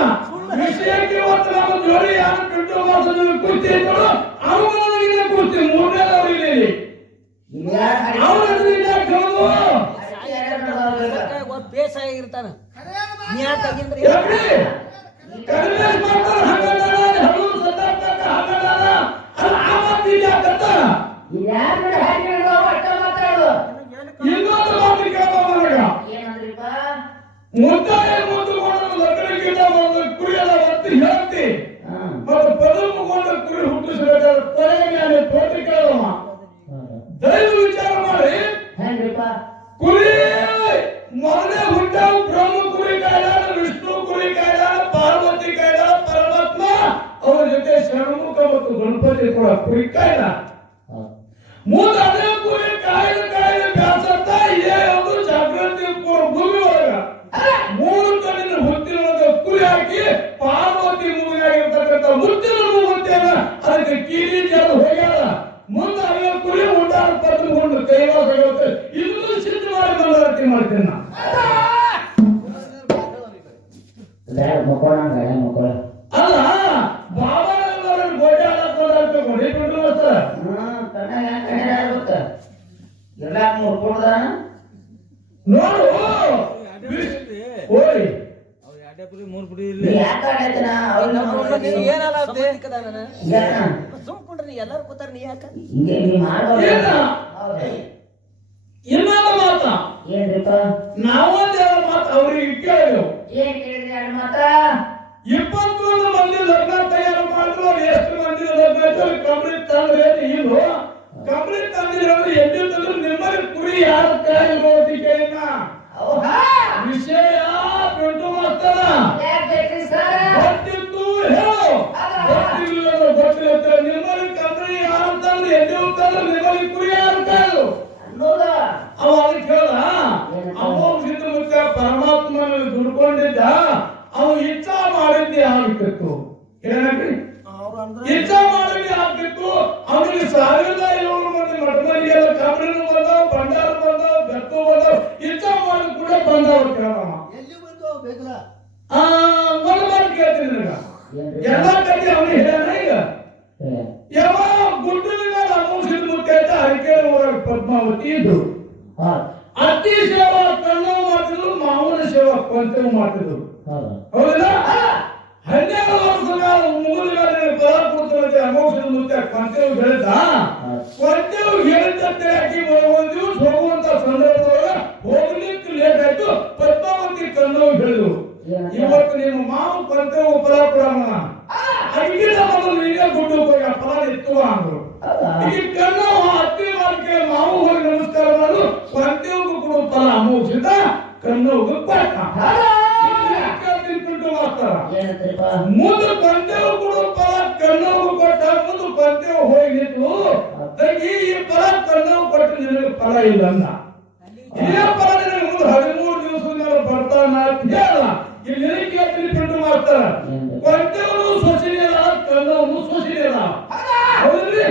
ವಿಷಯಕ್ಕೆ ಇವತ್ತು ನಮ್ಮ ಜೋಡಿ ಯಾರು ಬಿಟ್ಟು ಮಾಸದಲ್ಲಿ ಕುರ್ತಿ ಇಟ್ಟರು ಅವನಿಗೆ ಕುರ್ತಿ ಮೂರನೇದವ್ರಿಗೆ ಅವನಿಗೆ ಕೇಳೋದು ಬೇಸಾಗಿರ್ತಾನ ಕಡಿಮೆ ಮಾಡ್ತಾರೆ ಹಂಗದಾನ ಹಲವು ಸದಾರ್ಥಕ ಹಂಗದಾನ ಅದು ಆ ಮಾತು ಯಾಕಂತ ಇನ್ನೊಂದು ಮಾತು ಕೇಳೋ ನನಗ ಮುದ್ದಾಯ ಮುದ್ದುಗೊಂಡು ಲಗ್ನಕ್ಕಿಂತ ಒಂದು ಕುರಿಯದ ಒತ್ತಿ ಹೇಳ್ತಿ ಮತ್ತು ಪದಮುಗೊಂಡ ಕುರಿ ಹುಟ್ಟಿಸಬೇಕಾದ್ರೆ ಕೊನೆಗೆ ತೋಟಿ ಕೇಳೋಣ ದೈವ ವಿಚಾರ ಮಾಡಿ ಕುರಿ ಮೊದಲೇ ಹುಟ್ಟಾವ ಬ್ರಹ್ಮ ಕುರಿ ಕಾಯ್ದಾನ ವಿಷ್ಣು ಕುರಿ ಕಾಯ್ದಾನ ಪಾರ್ವತಿ ಕಾಯ್ದಾನ ಪರಮಾತ್ಮ ಅವರ ಜೊತೆ ಷಣ್ಮುಖ ಮತ್ತು ಗಣಪತಿ ಕೂಡ ಕುರಿ ಕಾಯ್ದ ಮೂಲ ಅದೇ ಕುರಿ ಕಾಯ್ದ ಬ್ಯಾಸತ್ತ ಇದೇ ಒಂದು ಜಾಗೃತಿ ಭೂಮಿ ಒಳಗ 3 ಕಣ್ಣಿನ ಹುತ್ತಿನೊಳಗ ಕುರಿ ಹಾಕಿ ಪಾರ್ವತಿ ಮೂಗಿಯಾಗಿರ್ತಕ್ಕಂಥ ಮುತ್ತಿನ ಮೂಗುತ್ತಿಯನ್ನ ಅದಕ್ಕೆ ಕೀಲಿ ಜಲ ಹೋಗ್ಯಾರ. ಮುಂದೆ ಅದೇ ಕುರಿ ಉಂಟಾದ ಪತ್ರಕೊಂಡು ಕೈಲಾಸ ಆಗುತ್ತೆ. ಇನ್ನೂ ಸಿದ್ಧ ಮಾಡಿ ಮಂಗಳಾರತಿ ಮಾಡ್ತೇನೆ ನಾ. ಅಲ್ಲ ಬಾಬಾ ಗೋಡೆ ಹಾಕೋದಾಗ್ತ ಗೋಡೆ ಬಿಟ್ಟು ನೋಡು ಓಯ್ ಅವ್ರು 2 ಪುಡಿ 3 ಪುಡಿ ಇಲ್ಲ ಸುಮ್ಕೊಂಡ್ರಿ ಎಲ್ಲಾರು ಕೂತಾರ ನೀ ಯಾಕ ಇನ್ನೊಂದು ಮಾತ ನಾವೊಂದೆರಡು ಮಾತು ಅವ್ರಿಗೆ ಕೇಳಿದೆವು. 21 ಮಂದಿ ಲಗ್ನ ತಯಾರು ಮಾಡಿದ್ರು. ಅವ್ರು ಎಷ್ಟು ಮಂದಿ ಲಗ್ನ ಆಯ್ತು ಕಂಪ್ಲೀಟ್ ತಂದ್ರೆ ಇಲ್ವೋ ಕಂಪ್ಲೀಟ್ ತಂದಿಲ್ಲ ಅಂದ್ರೆ ಎದ್ದು ತಂದ್ರೆ ನಿಮ್ಮಲ್ಲಿ ಕುರಿ ಯಾರ ಕಾಯಿ ಕೇಳಿನ ವಿಷಯ ಬಿಟ್ಟು ಮಾಡ್ತಾರ ಗೊತ್ತಿತ್ತು ಹೇಳು ಗೊತ್ತಿಲ್ಲ ಗೊತ್ತಿಲ್ಲ ನಿಮ್ಮಲ್ಲಿ ಕಂಪ್ನಿ ಯಾರು ತಂದ್ರೆ ಎದ್ದು ತಂದ್ರೆ ನಿಮ್ಮಲ್ಲಿ ಕುರಿ ಯಾರು ಕಾಯಲು ಅವ ಅದಕ್ಕೆ ಕೇಳ ಅವ ಸಿದ್ಧ ಮುತ್ತ ಪರಮಾತ್ಮನ ದುಡ್ಕೊಂಡಿದ್ದ ಅವ ಇಚ್ಛಾ ಮಾಡಿದ್ದೆ ಆಗ್ತಿತ್ತು. ಏನಾಗ್ರಿ ಇಚ್ಛಾ ಮಾಡಿದ್ದೆ ಆಗ್ತಿತ್ತು. ಅವನಿಗೆ 1700 ಮಂದಿ ಮಠಮರಿಗೆಲ್ಲ ಡಬ್ರಿನು ಬಂದವು, ಭಂಡಾರ ಬಂದವು, ಬೆಕ್ಕು ಬಂದವು, ಇಂಥ ಮಾಡಿ ಕೂಡ ಬಂದವ ಕೇಳಮ್ಮ. ಎಲ್ಲಿ ಬಂದು ಬೇಕಲ್ಲ ಒಂದು ಕೇಳ್ತೀನಿ ನಿನಗ, ಎಲ್ಲ ಕಡೆ ಅವನು ಹೇಳ್ಯಾನ ಈಗ. ಯಾವ ಗುಡ್ಡದ ಮೇಲೆ ಅಮೋಷದ ಮುತ್ತೈತ ಅರಿಕೆರೆ ಊರಾಗ ಪದ್ಮಾವತಿ ಇದ್ರು. ಅತ್ತಿ ಸೇವಾ ಕಣ್ಣವು ಮಾಡ್ತಿದ್ರು, ಮಾವನ ಸೇವಾ ಕೊಂತೆವು ಮಾಡ್ತಿದ್ರು. ಹೌದಿಲ್ಲ? 12 ವರ್ಷದ ಮುಗಿದ ಮೇಲೆ ಫಲ ಕೊಡ್ತಾರೆ ಅಮೋಷದ ಮುತ್ತ ಕೊಂತೆವು ಬೆಳೆದ. ಕೊಂತೆವು ಹೇಳಿದಂತೆ ಆಕಿ ಒಂದು ದಿವಸ ಹೋಗುವಂತ ಸಂದರ್ಭದೊಳಗ ಹೋಗ್ಲಿಕ್ಕೆ ಲೇಟ್ ಆಯ್ತು. ಪದ್ಮಾವತಿ ಕಣ್ಣವು ಬೆಳೆದು, ಇವತ್ತು ನಿಮ್ಮ ಮಾವು ಕೊಂತೆವು ಫಲ ಕೊಡೋಣ, ಅಡಿಗೆ ಮೊದಲು ನೀನೇ ಗುಡ್ಡು ಹೋಗಿ ಆ ಫಲ ಎತ್ತುವ ಅಂದ್ರು. ಈ ಕಣ್ಣು ಅತ್ತಿ ಮಾರ್ಕೆ ಮಾವು ಹೋಗಿ ನಮಸ್ಕಾರ ಮಾಡೋದು, ಕೊಂತೆವು ಕೂಡ ಫಲ ಅಮೋಷದ ಕಣ್ಣೋಗ ಕೊಟ್ಟ. ಮುಂದೆ ಕೊಂತೆವು ಕೂಡ ಫಲ ಕಣ್ಣೋಗ ಕೊಟ್ಟ. ಮುಂದೆ ಕೊಂತೆವು ಹೋಗಿ ನಿಂತು, ತಂಗಿ ಈ ಫಲ ಕಣ್ಣೋಗ ಕೊಟ್ಟು ನಿನಗೆ ಫಲ ಇಲ್ಲ ಅಂದ. ಇದೇ ಫಲ ನಿನಗೆ ಮುಂದೆ 13 ದಿವಸದ ಮೇಲೆ ಬರ್ತಾನ ಅಂತ ಹೇಳ. ಇಲ್ಲಿ ನಿನಗೆ ಕೇಳ್ತೀನಿ ಬಿಟ್ಟು ಮಾಡ್ತಾರ. ಕೊಂತೆವು ಸೊಸಿನಿಲ್ಲ, ಕಣ್ಣವು ಸೊಸಿನಿಲ್ಲ. ಹೌದ್ರಿ?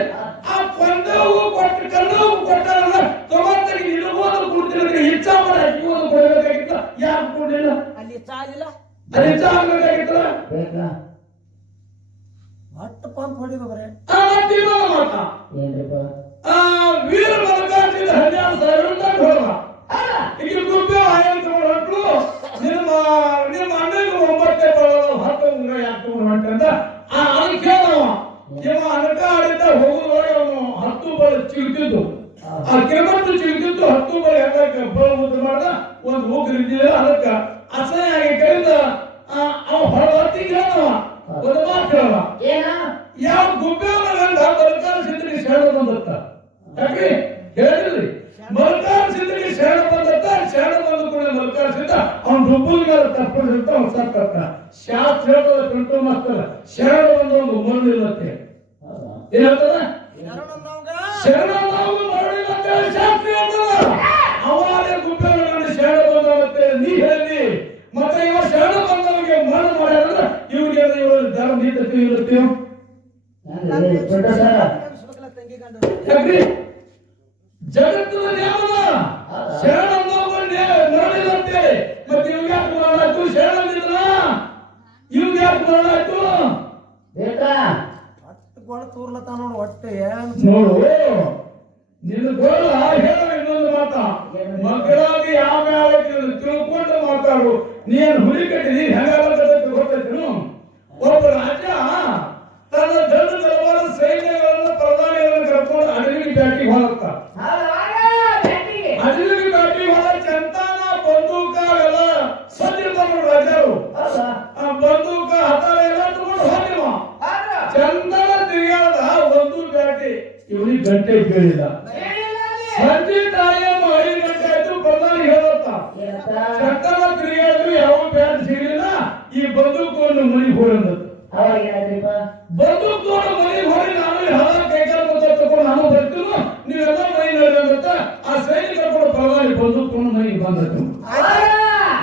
ಆ ಕೊಂತೆವು ಕೊಟ್ಟು ಕಣ್ಣವು ಕೊಟ್ಟಾರಲ್ಲ, ತಗೊಂತಾಗಿ ನಿನಗೋದು ಕೊಡ್ತಿರೋದ್ರೆ ಇಚ್ಛಾ ಮಾಡಿ ಅಕ್ಕಿಗೋದು ಕೊಡಬೇಕಾಗಿತ್ತ. ಯಾಕೆ ಕೊಡಲಿಲ್ಲ? ಅಲ್ಲಿ ಚಾಲಿಲ್ಲ, ಅದು ಇಚ್ಛಾ ಆಗ್ಬೇಕಾಗಿತ್ತಲ್ಲ. ಒಟ್ಟು ಪಂಪ್ ಹೊಡಿಬೇಕ್ರೆ ವೀರ ಮಲಕಾಚಿದ 12,000 ರೂಪಾಯಿ ಹೊರಗ ಈಗ ಗುಬ್ಬೆ ಆಯಂತ ಹೊರಟು ನಿಮ್ಮ ಅಣ್ಣಗೆ 9 ಬರೋದು 10 ಉಂಗ್ರ ಯಾಕೆ ಹೊಂಟಂತ ಅದು ಕೇಳವ. ಇವ ಅನಕ ಆಡಿದ್ದ ಹೋಗುದೊಳಗೆ ಅವನು 10 ಬಳ ಚಿಗ್ತಿದ್ದು, ಆ ಕಿರಮಟ್ಟು ಚಿಗ್ತಿದ್ದು 10 ಬಳ ಹೆಂಗ ಬಳ ಮುದ್ದು ಮಾಡ್ದ. ಒಂದು ಹೋಗಿದ್ದಿಲ್ಲ, ಅದಕ್ಕ ಅಸಹ್ಯ ಆಗಿ ಕರೆದ ಅವ ಹೊರ ಹೊತ್ತಿಗೆ ಹೇಳವ. ಒಂದು ಮಾತು ಹೇಳವ, ಯಾವ ಗುಬ್ಬೆ ಗಂಡ ಮಲ್ಕಾರ ಸಿದ್ಧರಿಗೆ ಶರಣ ಬಂದತ್ತ. ಯಾಕ್ರಿ ಹೇಳಿದ್ರಿ? ಮಲ್ಕಾರ ಸಿದ್ಧರಿಗೆ ಶರಣ ಬಂದತ್ತ. ಶರಣ ಬಂದ ಕೂಡ ಮಲ್ಕಾರ ಸಿದ್ಧ ಅವ್ನ ಡುಬ್ಬುಲ್ ಮೇಲೆ ತಪ್ಪಿಸಿರ್ತ ಅವ್ನು ಸತ್ತ. ಶಾಸ್ತ್ರ ಹೇಳ್ತದ ಕಂಟ್ರೋಲ್ ಮಾಡ್ತಾರ, ಶರಣ ಬಂದ ಒಂದು ಮರಳಿಲ್ಲತ್ತೆ. ಏನ್ ಹೇಳ್ತದ? ಶರಣ ನಾವು ಮರಳಿಲ್ಲ ಅಂತ ಹೇಳಿ ಶಾಸ್ತ್ರ ಹೇಳ್ತದ. ಅವಾಗೇ ಗುಬ್ಬೆ ಗಂಡ ಶರಣ ಬಂದವತ್ತೆ ನೀ ಹೇಳಿ. ಮತ್ತೆ ಇವ ಶರಣ ಬಂದವನಿಗೆ ಮರಳು ಮಾಡ್ಯಾರ, ಇವ್ರಿಗೆ ಇವರು ಧರ್ಮ ನೀತಿ ಇರುತ್ತೇವೆ. ಜಗತ್ತಿನ ನ್ಯಾಮದ ಶರಣ ಮರಳಿದಂತೆ. ಮತ್ತೆ ಇವ್ಗೆ ಯಾಕೆ ಮರಳಾಯ್ತು? ಶರಣದಿಲ್ಲ ಇವ್ಗೆ ಯಾಕೆ ಮರಳಾಯ್ತು? ಒಟ್ಟು ತೂರ್ಲತ್ತ ನೋಡು. ಒಟ್ಟು ಏನ್ ನೋಡು, ನಿನ್ನ ಗೋಳ ಹೇಳ. ಇನ್ನೊಂದು ಮಾತ, ಮಕ್ಕಳಾಗಿ ಯಾವ ತಿಳ್ಕೊಂಡು ಮಾತಾಡು. ನೀನು ಹುಲಿ ಕಟ್ಟಿದಿ ಹೆಂಗಾಗತ್ತೆ ಗೊತ್ತೈತಿ? ಒಬ್ಬ ರಾಜ ತನ್ನ ದೊಡ್ಡ ದರಬಾರ ಸೈನ್ಯಗಳನ್ನು ಪ್ರಧಾನಿಗಳನ್ನು ಕರ್ಕೊಂಡು ಅಡವಿಗೆ ಬ್ಯಾಟಿಗೆ ಹೋಗ್ತ. ಅಡವಿಗೆ ಬ್ಯಾಟಿಗೆ ಹೋದ ಚಂತಾನ ಬಂದೂಕ ಎಲ್ಲ ಸಜ್ಜಿರ್ತಾರ ರಾಜರು. ಬಂದೂಕ ಹತಾರ ಎಲ್ಲ ತಗೊಂಡು ಹೋಗಿವ. ಚಂದನ ತಿರುಗಾದ ಒಂದು ಬ್ಯಾಟಿ ಇವನಿಗೆ ಗಂಟೆ ಬೀಳಿಲ್ಲ. ಸಂಜೆ ಟೈಮ್ 5 ಗಂಟೆ ಆಯ್ತು. ಪ್ರಧಾನಿ ಹೇಳತ್ತ ಚಂದನ ತಿರುಗಾದ್ರು ಯಾವ ಬ್ಯಾಟ್ ಸಿಗಲಿಲ್ಲ. ಈ ಬಂದೂಕವನ್ನು ಮನೆಗೆ ಹೋರಂದತ್ತು. ಬಂದೂಕು ಮನೆಗೆ ಹೋಗಿ ನಾನು ಹಲ ಕೈಕಾಲ ಮುತ್ತ ತಗೊಂಡು ನಾನು ಬರ್ತೀನು, ನೀವೆಲ್ಲ ಮೈ ನಡೆದಂತ ಆ ಸೈನಿಕ ಕೂಡ ಪ್ರಧಾನಿ ಬಂದೂಕೊಂಡು ಮನೆಗೆ ಬಂದದ್ದು.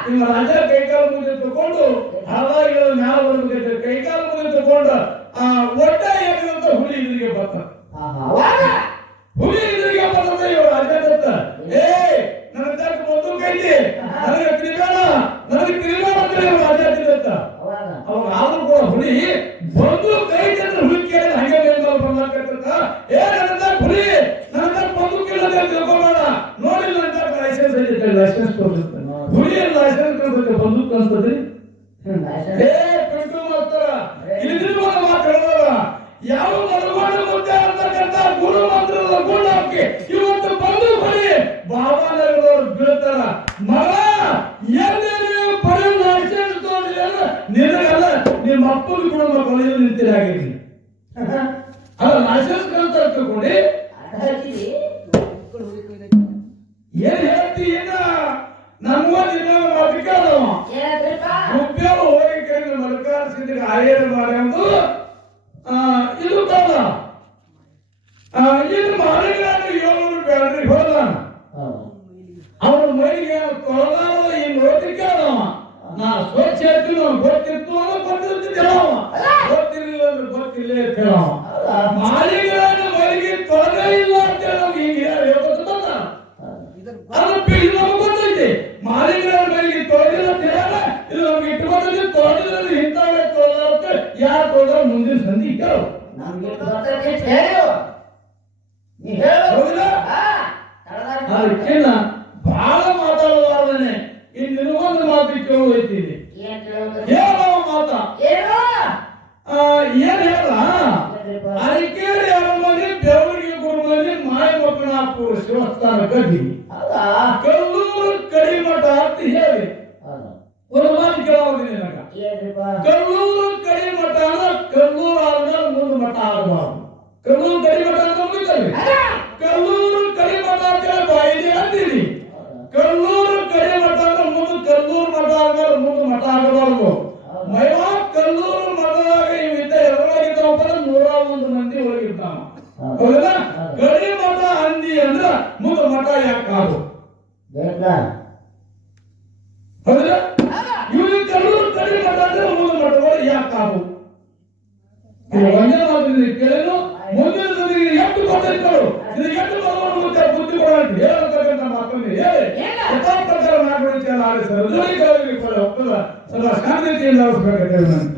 ನಿಮ್ಮ ರಾಜ ಕೈಕಾಲ ಮುದ್ದೆ ತಗೊಂಡು ಹಲ ಮ್ಯಾಲ ಬರ್ಬೇಕೈತೆ. ಕೈಕಾಲ ಮುದ್ದೆ ತಗೊಂಡು ಒಟ್ಟ ಏನಿದಂತ ಹುಲಿ ಇದ್ರಿಗೆ ಬರ್ತ. ಹುಲಿ ಇದ್ರಿಗೆ ಬರ್ತಂತ ಇವ್ರು ರಾಜ ಅಂತ, ಏ ನನ್ನ ತಕ್ಕ ಬಂದೂಕ ಐತಿ, ನನಗೆ ತಿರುಗಾಡ, ನನಗೆ ತಿರುಗಾಡ ಅಂತ ಇವ್ರು ರಾಜ ಅಂತ. ಅವಾಗ ಆದ್ರೂ ಕೂಡ ಹುಲಿ ಬಂದು ಕೈ ಜನ ಹುಲಿ ಕೇಳಿ ಹಂಗೆ ಮೇಲ್ಮೇಲೆ ಬಂದಾಕತ್ತ. ಏ ನನ್ನ ಹುಲಿ ನನ್ನ ಬಂದೂಕ ಇಲ್ಲ ತಿಳ್ಕೊಬೇಡ, ನೋಡಿಲ್ಲ ಅಂತ ಲೈಸೆನ್ಸ್ ಐತೆ, ಲೈಸೆನ್ಸ್ ಕೊಡ್ತಾರೆ. ಹುಲಿ ಲೈಸೆನ್ಸ್ ಕೊಡ್ಬೇಕು, ಬಂದೂಕ ಅನ್ಸ್ತದ್ರಿ. ಏ ಪಿಂಟು ಮಾಡ್ತಾರ ಇಲ್ಲಿ ಮಾತಾಡೋದ ಯಾವ ಮಲಗೊಂಡ ಮುದ್ದೆ ಅಂತಕ್ಕಂಥ ಗುರು ಮಂತ್ರದ ಗುಂಡು ಹಾಕಿ ಇವತ್ತು ಬಂದು ಬರೀ ಬಾಬಾನಗರದವ್ರು ಬೀಳ್ತಾರ. ಮಗ ಎಲ್ಲಿ ನೀವು ಬರೀ ಲೈಸೆನ್ಸ್ ತಗೊಂಡಿಲ್ಲ ನಿನಗಲ್ಲ, ನಿಮ್ಮ ಅಪ್ಪಗೆ ಕೂಡ ಮಕ್ಕಳು ನಿಂತಿರ ಆಗಿರಿ. ಅಲ್ಲ ಲೈಸೆನ್ಸ್ ಅಂತ ತಗೊಂಡು ಏನ್ ಹೇಳ್ತಿ? ಇನ್ನ ನಮ್ಗೊಂದು ಮಾತಿಕ ಗುಬ್ಬೆ ಹೋಗಿ ಕೈ ಮಲ್ಕಾರ ಸಿದ್ಧಿಗೆ ಆಯರ್ ಮಾಡ್ಯಂದು ಇದು ಕಾಲ ಇದು ಮಾರಿಗಾನು 700 ಬ್ಯಾಟ್ರಿ ಹೋದ. ಅವನ ಮೈಗೆ ತೊಳೆದಾರ ಈ ನೋಟಿಕೆ ಅವ. ನಾ ಸ್ವಚ್ಛ ಹೇಳ್ತೀನಿ, ಗೊತ್ತಿತ್ತು ಅಂದ್ರೆ ಗೊತ್ತಿರ್ತಿದ್ದೆ, ಗೊತ್ತಿರಲಿಲ್ಲ ಅಂದ್ರೆ ಗೊತ್ತಿಲ್ಲ ಅಂತ ಹೇಳ. ಮಾರಿಗಾನು ಮೈಗೆ ತೊಳೆದೇ ಇಲ್ಲ ಅಂತ ನಮ್ಗೆ ಈಗ ಹೇಳ್ಕೊತ ಅದಕ್ಕಿನ್ನ ಬಹಳ ಮಾತಾಡಲಾರ್ದನೆ ಇನ್ನು ಒಂದು ಮಾತು ಕೇಳುವೈತೀನಿ ಏನ್ ಕೇಳೋದು? ಹೇಳೋ ಮಾತ ಏನು? ಏನ್ ಹೇಳ ಅರಿಕೇರಿ ಅರಮನೆ ಬೆಳವಣಿಗೆ ಗುರುಮನೆ ಮಾಯ ಮಕ್ಕಳಾಪುರ ಶಿವಸ್ಥಾನ ಕಡ್ಡಿ ಹೌದಾ? ಕಲ್ಲೂರು ಕಡಿಮಠ ಅಂತ ಹೇಳಿ ಹೌದು. ಒಂದು ಮಾತು ಕೇಳೋದಿಲ್ಲ ನನಗ ಏನ್ರಿಪ್ಪ? ಕಲ್ಲೂರು ಕಡಿಮಠ ಕಲ್ಲೂರು ಆದ್ಮೇಲೆ ಮುಂದೆ ಮಠ ಆಗಬಾರ್ದು. ಕಲ್ಲೂರು ಕಡಿಮಠ ಅಂತ ಮುಗಿತಲ್ಲ, ಕಲ್ಲೂರು ಕಡಿಮಠ ಅಂತ ಬಾಯಿದೆ ಅಂತೀನಿ. ಕಲ್ಲೂರು ಕಡಿಮಠ ಅಂದ್ರೆ ಮುಂದೆ ಕಲ್ಲೂರು ಮಠ ಆದ್ಮೇಲೆ ಮುಂದೆ ಮಠ ಆಗಬಾರ್ದು. ಮೈವಾ ಕಲ್ಲೂರು ಮಠದಾಗ ಇವಿದ್ದ ಎಲ್ಲರಾಗಿದ್ದಾವಪ್ಪ 101 ಮಂದಿ ಒಳಗಿರ್ತಾವ. ಹೌದಾ? ಕಡಿಮಠ ಅಂದಿ ಅಂದ್ರ ಮುಂದೆ ಮಠ ಯಾಕಾಗು? ಬೇಕಾ? ಹೌದಾ? ಇವ್ರು ಕಲ್ಲೂರು ಕಡಿಮಠ ಅಂದ್ರೆ ಮುಂದೆ ಮಠಗಳು ಯಾಕಾಗು? ಒಂದೇ ಮಾತಿದ್ರೆ ಕೇಳಲು ಮುಂದಿನ ದಿನಕ್ಕೆ ಎಷ್ಟು ಗೊತ್ತಿರ್ತಾರೋ ಇದಕ್ಕೆ ಎಷ್ಟು ಬರುವಂತ ಬುದ್ಧಿ ಕೊಡಂತ ಹೇಳತಕ್ಕಂಥ ಮಾತನ್ನು ಹೇಳಿ ಯಥಾಪ್ರಕಾರ ಮಾಡ್ಬಿಡುತ್ತೆ. ಸದಾ ಶಾಂತಿಯಿಂದ ಆರಿಸಬೇಕಾಗ್ತದೆ ನಾನು.